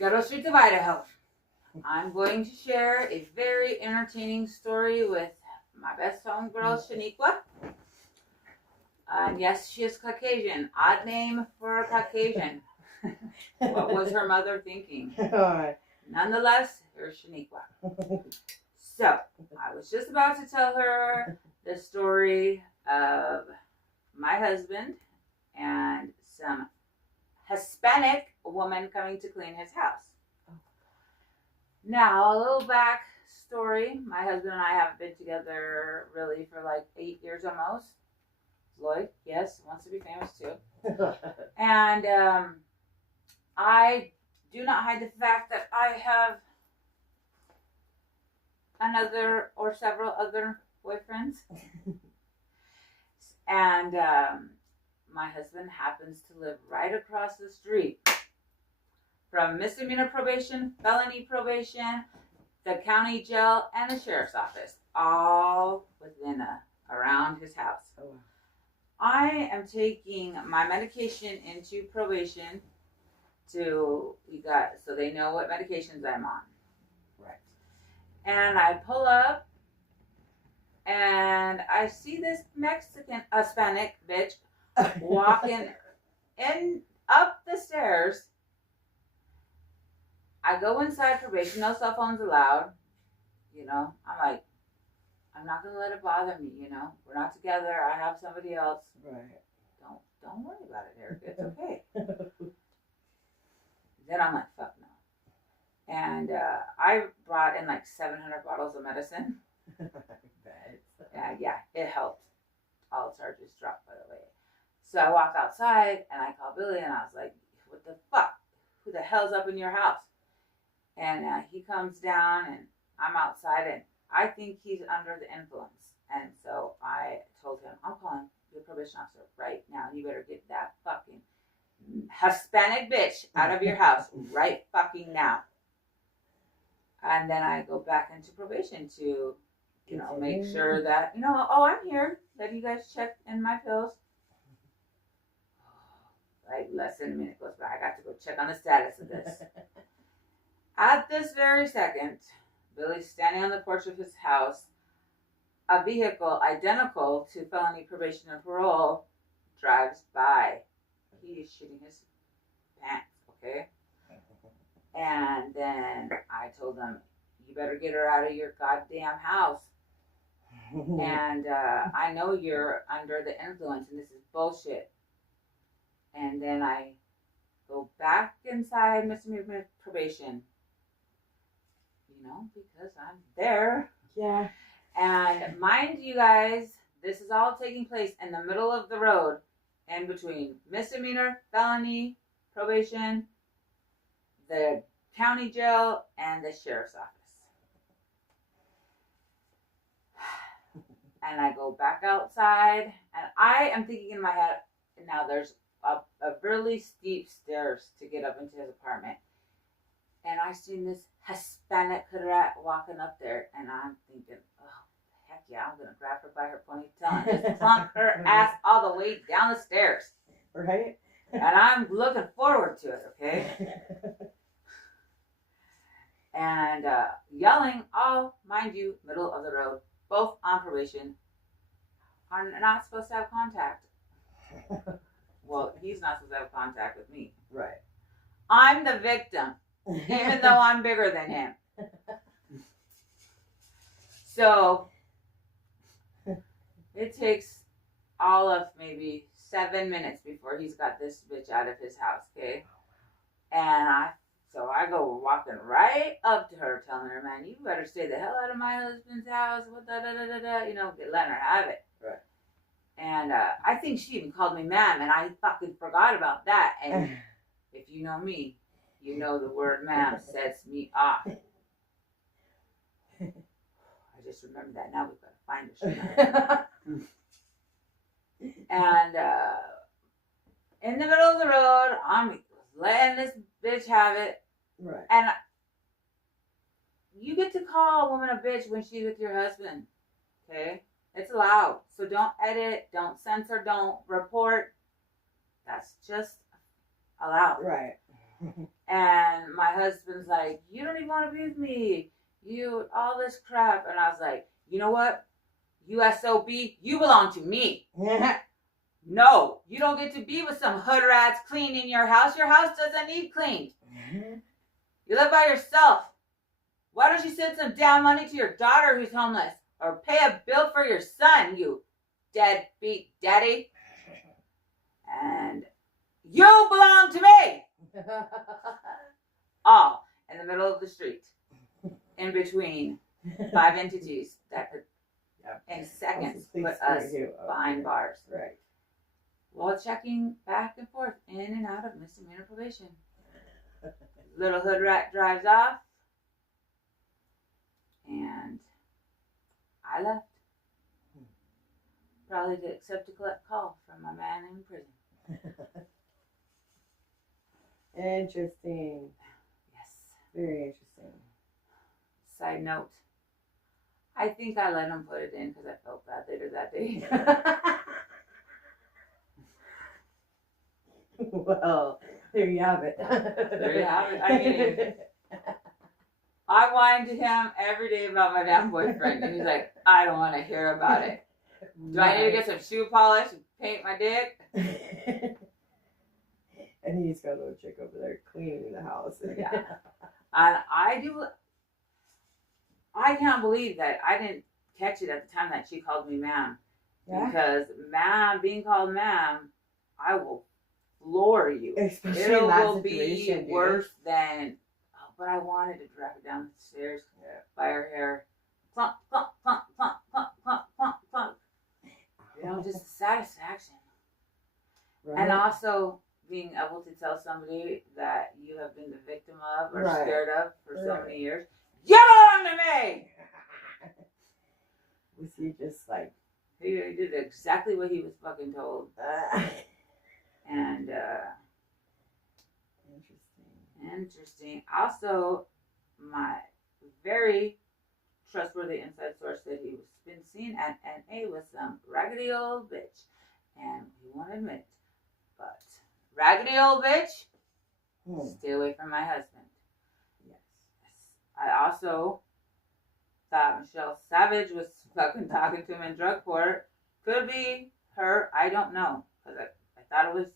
Ghetto streets of Idaho. I'm going to share a very entertaining story with my best homegirl, Shaniqua. And yes, she is Caucasian. Odd name for a Caucasian. What was her mother thinking? Nonetheless, here's Shaniqua. So, I was just about to tell her the story of my husband and some Hispanic woman coming to clean his house. Now, a little back story. My husband and I haven't been together really for like 8 years almost. Lloyd, yes, wants to be famous too. And I do not hide the fact that I have another or several other boyfriends. And my husband happens to live right across the street from misdemeanor probation, felony probation, the county jail, and the sheriff's office, all within around his house. Oh. I am taking my medication into probation so they know what medications I'm on. Right. And I pull up and I see this Hispanic bitch walking up the stairs. I go inside probation, no cell phones allowed. You know, I'm like, I'm not gonna let it bother me, you know. We're not together, I have somebody else. Right. Don't worry about it, Eric. It's okay. Then I'm like, fuck no. And I brought in like 700 bottles of medicine. Yeah, it helped. All charges dropped, by the way. So I walked outside and I called Billy and I was like, what the fuck? Who the hell's up in your house? And he comes down and I'm outside and I think he's under the influence. And so I told him, I'm calling the probation officer right now. You better get that fucking Hispanic bitch out of your house right fucking now. And then I go back into probation to, you know, make sure that, you know, oh, I'm here. That you guys check in my pills. Like less than a minute goes by. I got to go check on the status of this. At this very second, Billy's standing on the porch of his house. A vehicle identical to felony probation and parole drives by. He is shitting his pants, okay? And then I told him, you better get her out of your goddamn house. And I know you're under the influence and this is bullshit. And then I go back inside misdemeanor probation. You know, because I'm there. Yeah. And mind you guys, this is all taking place in the middle of the road in between misdemeanor, felony, probation, the county jail, and the sheriff's office. And I go back outside and I am thinking in my head, now there's a really steep stairs to get up into his apartment. And I seen this Hispanic hoodrat walking up there, and I'm thinking, oh, heck yeah, I'm gonna grab her by her ponytail and just plunk her ass all the way down the stairs. Right? And I'm looking forward to it, okay? And yelling, all, mind you, middle of the road, both on probation, are not supposed to have contact. Well, he's not supposed to have contact with me. Right. I'm the victim. Even though I'm bigger than him. So it takes all of maybe 7 minutes before he's got this bitch out of his house, okay? And I go walking right up to her, telling her, man, you better stay the hell out of my husband's house, you know, letting her have it. Right. And I think she even called me ma'am, and I fucking forgot about that. And if you know me, you know the word ma'am sets me off. I just remembered that. Now we've got to find her. And in the middle of the road, I'm letting this bitch have it. Right. And you get to call a woman a bitch when she's with your husband. Okay? It's allowed. So don't edit, don't censor, don't report. That's just allowed. Right. And my husband's like, you don't even want to be with me. You, all this crap. And I was like, you know what? You SOB, you belong to me. No, you don't get to be with some hood rats cleaning your house. Your house doesn't need cleaned. You live by yourself. Why don't you send some damn money to your daughter who's homeless? Or pay a bill for your son, you deadbeat daddy. And you belong to me. All in the middle of the street. In between 5 entities that could, in seconds, put us behind bars. Right. While checking back and forth in and out of misdemeanor probation. Little hood rat drives off. And I left. Probably to accept a collect call from my man in prison. Interesting. Yes. Very interesting. Side note. I think I let him put it in because I felt bad later that day. Well, there you have it. There you have it. I mean, I whined to him every day about my damn boyfriend. And he's like, I don't want to hear about it. Do I need to get some shoe polish and paint my dick? And he's got a little chick over there cleaning the house. Yeah. And I can't believe that I didn't catch it at the time that she called me ma'am. Yeah. Because being called ma'am, I will floor you. Especially it in that will situation, be worse than, but I wanted to drag her down the stairs by her hair. Plump, plump, plump, plump, plump, plump, plump, plump. Just satisfaction. Right. And also being able to tell somebody that you have been the victim of or scared of for so many years. You belong to me! Was he just like... He did exactly what he was fucking told. And, Interesting. Also, my very trustworthy inside source said he was been seen at NA with some raggedy old bitch. And he won't admit it. But raggedy old bitch, stay away from my husband. Yes. I also thought Michelle Savage was fucking talking to him in drug court. Could be her, I don't know. Because I thought it was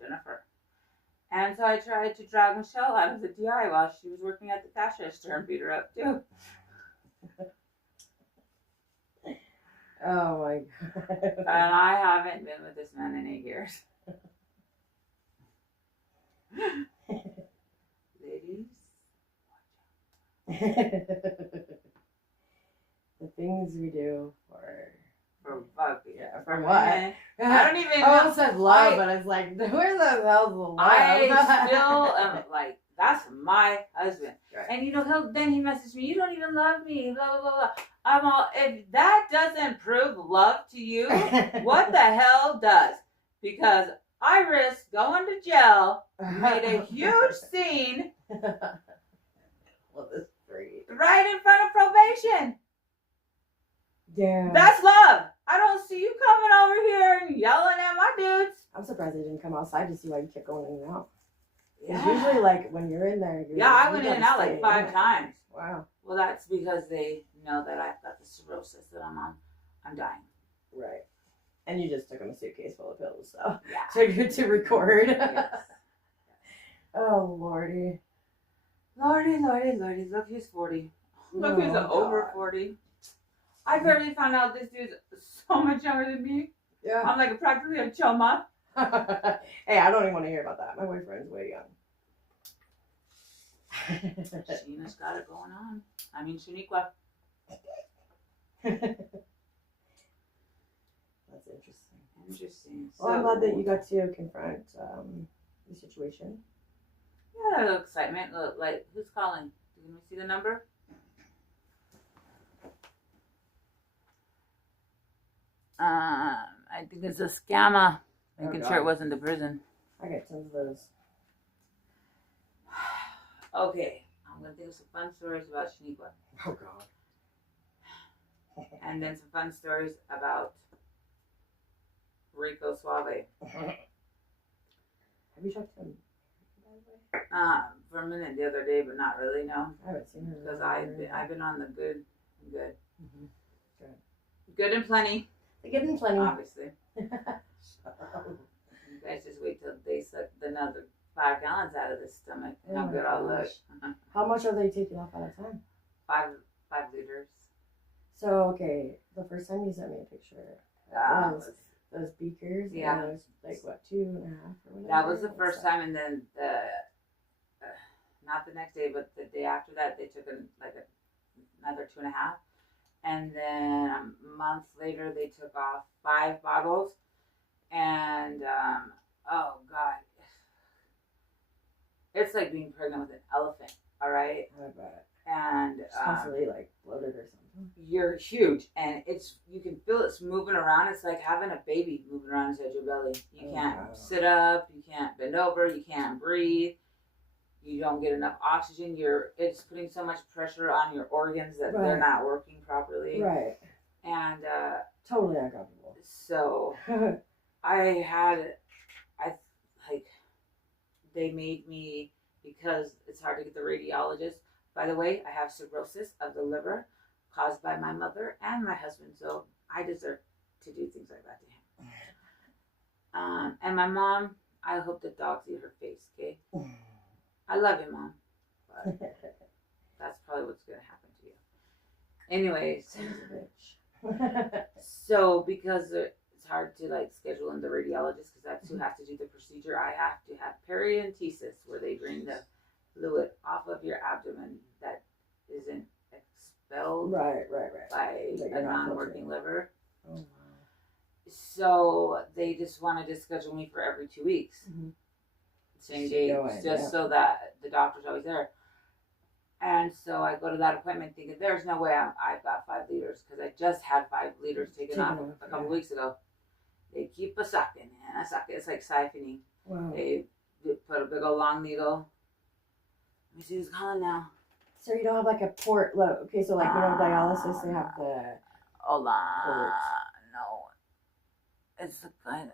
Jennifer. And so I tried to drag Michelle out of the DI while she was working at the cash register and beat her up too. Oh my God. And I haven't been with this man in 8 years. Ladies, watch out. The things we do for fuck, for what? I don't even know. I almost said love, but I was like, where the hell's the love? I still am like, that's my husband. Right. And you know, he messaged me, you don't even love me, blah, blah, blah, blah. I'm all, if that doesn't prove love to you, what the hell does? Because I risked going to jail, made a huge scene, well, this great. Right in front of probation. Yeah. That's love. I don't see you coming over here and yelling at my dudes. I'm surprised they didn't come outside to see why you kept going in and out. Yeah. It's usually like when you're in there. I went in and out like 5 times. Wow. Well, that's because they know that I've got the cirrhosis that I'm on. I'm dying. Right. And you just took them a suitcase full of pills, so. Yeah. So good to record. Yes. Oh, Lordy. Lordy. Look, he's 40. Look, he's over 40. I barely found out this dude's so much younger than me. Yeah. I'm like practically a choma. Hey, I don't even want to hear about that. My boyfriend's way young. Sheena's got it going on. I mean, Shaniqua. That's interesting. Well, So, I'm glad that you got to confront the situation. Yeah, a little excitement. Look, like, who's calling? Did you see the number? I think it's a scammer. Making sure it wasn't the prison. I get tons of those. Okay, I'm going to think of some fun stories about Shaniqua. Oh, God. And then some fun stories about Rico Suave. Have you talked to him? For a minute the other day, but not really. No, I haven't seen her. because I've been on the good. Mm-hmm. Good and plenty. The good and plenty. Obviously. You guys just wait till they suck another 5 gallons out of this stomach. Oh How my good I'll look. gosh. How much are they taking off at a time? 5 liters. So, okay, the first time you sent me a picture, those beakers, Yeah. and it was like, what, 2.5 or whatever? That was the first time, and then not the next day, but the day after that, they took another 2.5. And then a month later, they took off 5 bottles. And, oh God. It's like being pregnant with an elephant, all right? I bet. And It's constantly like bloated or something. you're huge, and you can feel it's moving around. It's like having a baby moving around inside your belly. You can't sit up, you can't bend over, you can't breathe. You don't get enough oxygen. It's putting so much pressure on your organs that they're not working properly. Right. And totally uncomfortable. So they made me, because it's hard to get the radiologist. By the way, I have cirrhosis of the liver caused by my mother and my husband, so I deserve to do things like that to him. And my mom, I hope the dogs eat her face, okay? I love you, Mom, but that's probably what's going to happen to you. Anyways, so because it's hard to like schedule in the radiologist, because that's who has to do the procedure, I have to have perientesis, where they drain the fluid off of your abdomen that isn't expelled right. by a non-working liver. Oh, wow. So they just wanted to schedule me for every 2 weeks. Mm-hmm. Same day, so that the doctor's always there. And so I go to that appointment thinking, there's no way I've got 5 liters, because I just had 5 liters taken off a couple weeks ago. They keep a sucking and a sucking. It's like siphoning. Wow. They put a big old long needle. Let me see who's calling now. So you don't have like a port load. Okay, so like dialysis, they have the Hold on. port. No. It's the kind